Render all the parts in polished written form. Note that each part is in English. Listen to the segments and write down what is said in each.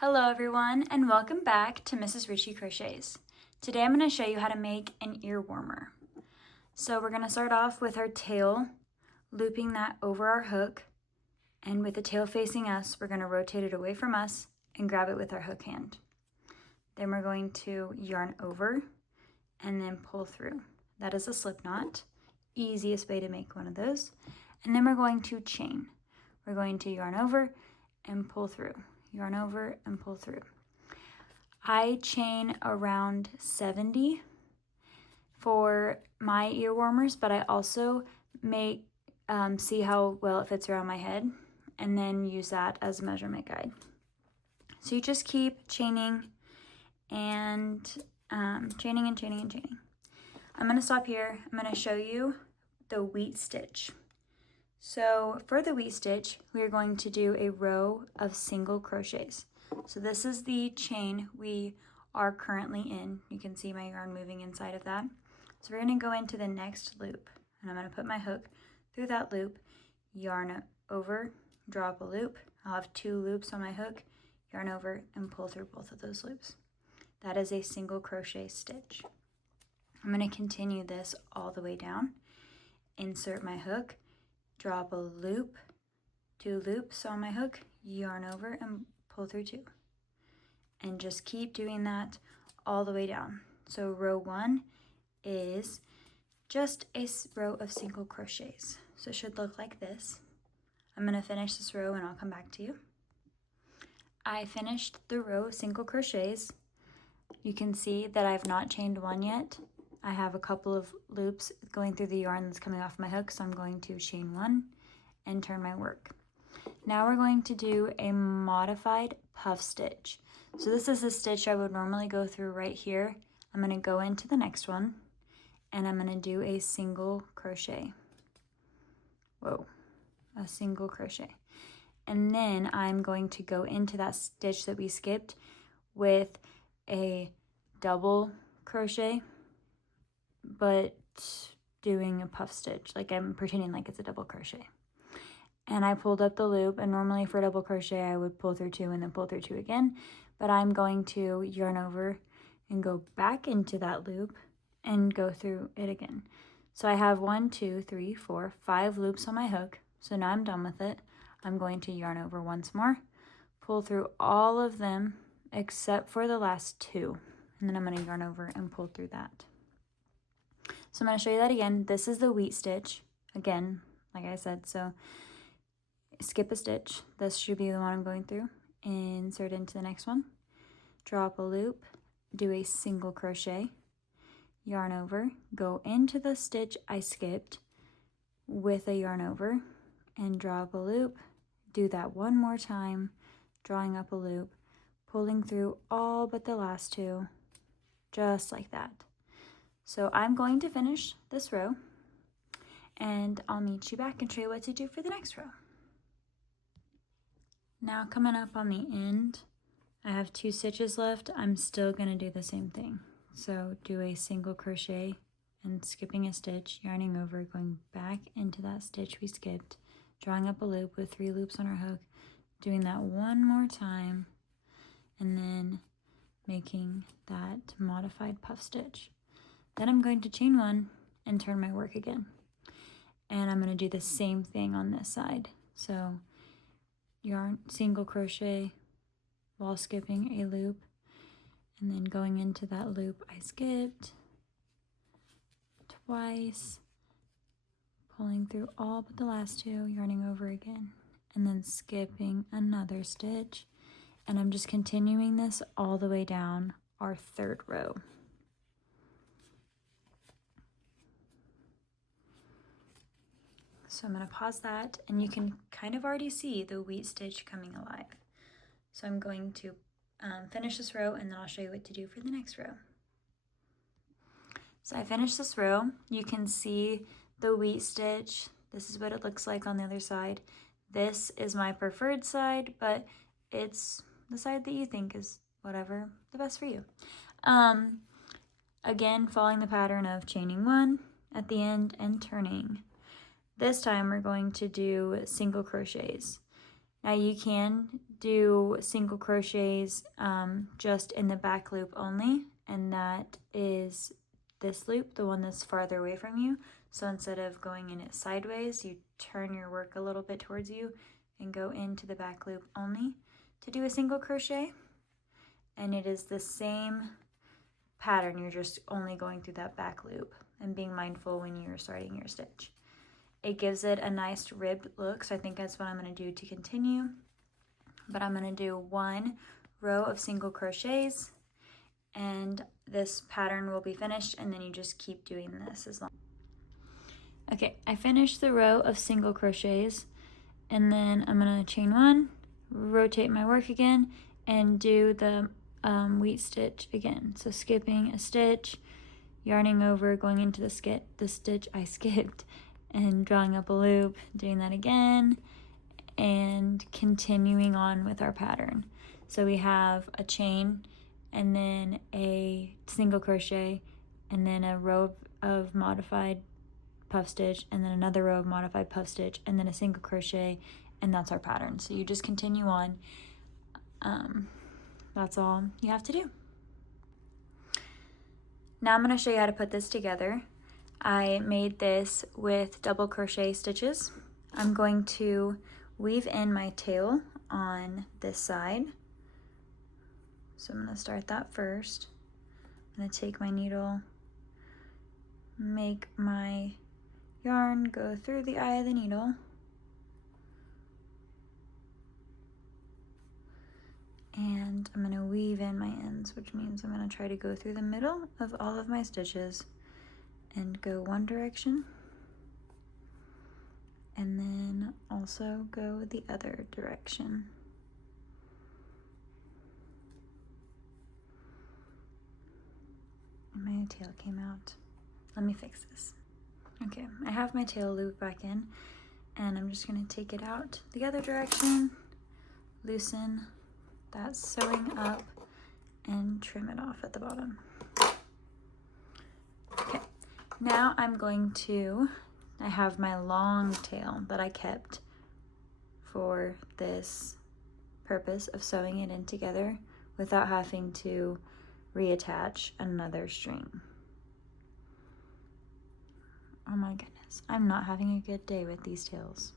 Hello everyone and welcome back to Mrs. Ritchie Crochets. Today I'm going to show you how to make an ear warmer. So we're going to start off with our tail, looping that over our hook, and with the tail facing us we're going to rotate it away from us and grab it with our hook hand. Then we're going to yarn over and then pull through. That is a slip knot, easiest way to make one of those. And then we're going to chain. We're going to yarn over and pull through. Yarn over and pull through. I chain around 70 for my ear warmers, but I also make see how well it fits around my head and then use that as a measurement guide. So you just keep chaining and chaining and chaining and chaining. I'm going to stop here. I'm going to show you the wheat stitch. So for the wheat stitch, we are going to do a row of single crochets. So this is the chain we are currently in. You can see my yarn moving inside of that. So we're going to go into the next loop, and I'm going to put my hook through that loop, yarn over, drop a loop. I'll have 2 loops on my hook, yarn over, and pull through both of those loops. That is a single crochet stitch. I'm going to continue this all the way down, insert my hook, drop a loop, 2 loops on my hook, yarn over and pull through 2. And just keep doing that all the way down. So row 1 is just a row of single crochets. So it should look like this. I'm going to finish this row and I'll come back to you. I finished the row of single crochets. You can see that I've not chained one yet. I have a couple of loops going through the yarn that's coming off my hook, so I'm going to chain 1 and turn my work. Now we're going to do a modified puff stitch. So this is a stitch I would normally go through right here. I'm going to go into the next one and I'm going to do a single crochet. Whoa, a single crochet. And then I'm going to go into that stitch that we skipped with a double crochet, but doing a puff stitch, like I'm pretending like it's a double crochet. And I pulled up the loop, and normally for double crochet I would pull through 2 and then pull through 2 again, but I'm going to yarn over and go back into that loop and go through it again. So I have 1, 2, 3, 4, 5 loops on my hook, so now I'm done with it. I'm going to yarn over once more, pull through all of them except for the last 2, and then I'm going to yarn over and pull through that. So I'm going to show you that again. This is the wheat stitch, again, like I said, so skip a stitch. This should be the one I'm going through. Insert into the next one, drop a loop, do a single crochet, yarn over, go into the stitch I skipped with a yarn over, and drop a loop, do that one more time, drawing up a loop, pulling through all but the last 2, just like that. So I'm going to finish this row and I'll meet you back and show you what to do for the next row. Now coming up on the end, I have 2 stitches left. I'm still going to do the same thing. So do a single crochet and skipping a stitch, yarning over, going back into that stitch we skipped, drawing up a loop with 3 loops on our hook, doing that one more time, and then making that modified puff stitch. Then I'm going to chain 1 and turn my work again. And I'm going to do the same thing on this side. So yarn, single crochet while skipping a loop, and then going into that loop I skipped twice, pulling through all but the last 2, yarning over again, and then skipping another stitch. And I'm just continuing this all the way down our 3rd row. So I'm going to pause that, and you can kind of already see the wheat stitch coming alive. So I'm going to finish this row, and then I'll show you what to do for the next row. So I finished this row. You can see the wheat stitch. This is what it looks like on the other side. This is my preferred side, but it's the side that you think is whatever the best for you. Again, following the pattern of chaining 1 at the end and turning. This time we're going to do single crochets. Now you can do single crochets just in the back loop only, and that is this loop, the one that's farther away from you. So instead of going in it sideways, you turn your work a little bit towards you and go into the back loop only to do a single crochet. And it is the same pattern, you're just only going through that back loop and being mindful when you're starting your stitch. It gives it a nice ribbed look, so I think that's what I'm going to do to continue. But I'm going to do 1 row of single crochets, and this pattern will be finished, and then you just keep doing this as long. Okay, I finished the row of single crochets, and then I'm going to chain 1, rotate my work again, and do the wheat stitch again. So skipping a stitch, yarning over, going into the stitch I skipped, and drawing up a loop, doing that again, and continuing on with our pattern. So we have a chain, and then a single crochet, and then a row of modified puff stitch, and then another row of modified puff stitch, and then a single crochet, and that's our pattern. So you just continue on. That's all you have to do. Now I'm going to show you how to put this together. I made this with double crochet stitches. I'm going to weave in my tail on this side. So I'm going to start that first. I'm going to take my needle, make my yarn go through the eye of the needle, and I'm going to weave in my ends, which means I'm going to try to go through the middle of all of my stitches and go one direction, and then also go the other direction. And my tail came out. Let me fix this. Okay, I have my tail loop back in, and I'm just going to take it out the other direction, loosen that sewing up, and trim it off at the bottom. Okay, now I'm going to, I have my long tail that I kept for this purpose of sewing it in together without having to reattach another string. Oh my goodness, I'm not having a good day with these tails.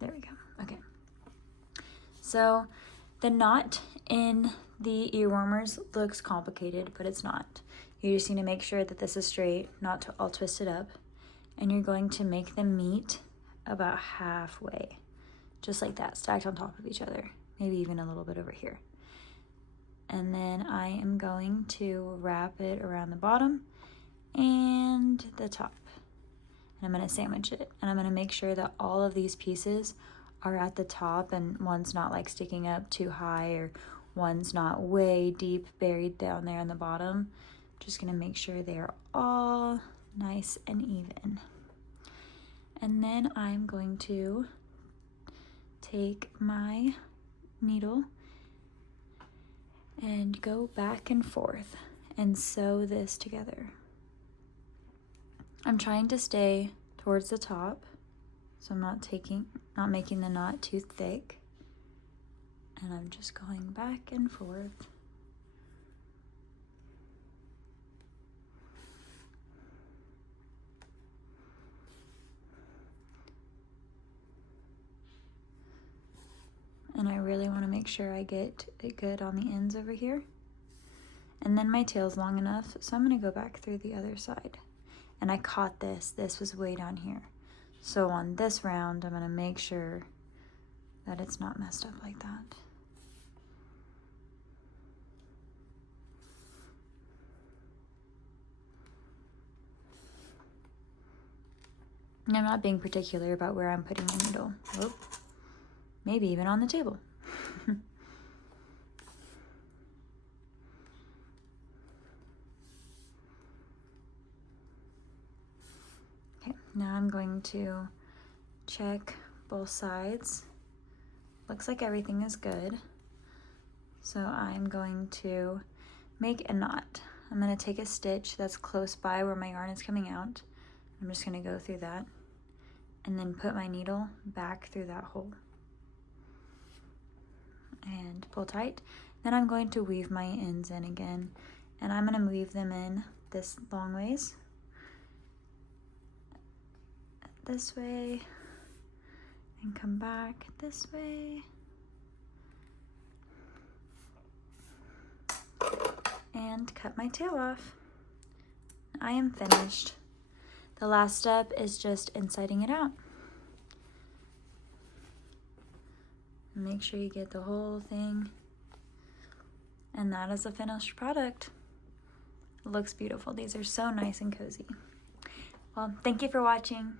There we go. Okay. So the knot in the ear warmers looks complicated, but it's not. You just need to make sure that this is straight, not all twisted up. And you're going to make them meet about halfway, just like that, stacked on top of each other, maybe even a little bit over here. And then I am going to wrap it around the bottom and the top. And I'm going to sandwich it, and I'm going to make sure that all of these pieces are at the top and one's not like sticking up too high or one's not way deep buried down there on the bottom. Just going to make sure they are all nice and even. And then I'm going to take my needle and go back and forth and sew this together. I'm trying to stay towards the top, so I'm not making the knot too thick, and I'm just going back and forth. And I really want to make sure I get it good on the ends over here. And then my tail's long enough, so I'm going to go back through the other side. And I caught this was way down here. So on this round, I'm going to make sure that it's not messed up like that. And I'm not being particular about where I'm putting my needle. Whoop. Maybe even on the table. Okay, now I'm going to check both sides. Looks like everything is good. So I'm going to make a knot. I'm going to take a stitch that's close by where my yarn is coming out. I'm just going to go through that and then put my needle back through that hole. And pull tight. Then I'm going to weave my ends in again, and I'm going to weave them in this long ways, this way, and come back this way, and cut my tail off. I am finished. The last step is just insighting it out. Make sure you get the whole thing. And that is the finished product. It looks beautiful. These are so nice and cozy. Well, thank you for watching.